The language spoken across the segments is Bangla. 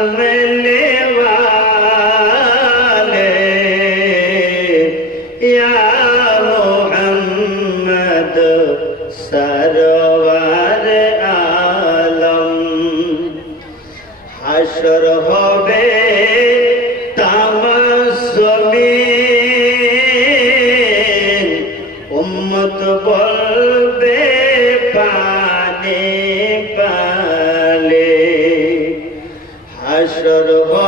करने वाले या मोहम्मद सरवर आलम हशर हो बे तमस्मी उम्मत बोल बे पानी पा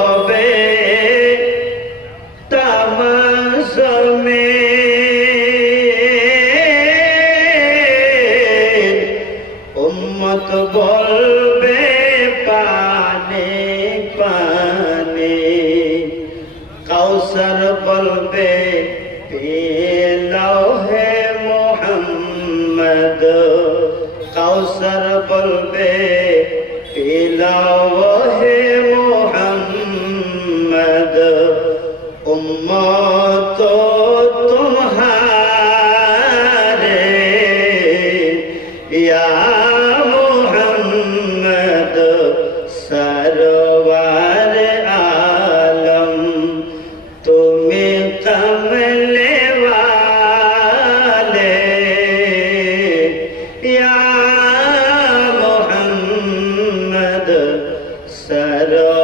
হবে তামাসমিন উম্মত বলবে পানে পানে। কাউসার বলবে পেলাও হে মোহাম্মদ। কাউসার বলবে মোহাম্মদ সরোয়ার আলম তুমি কমলে वाले या मोहम्मद सरो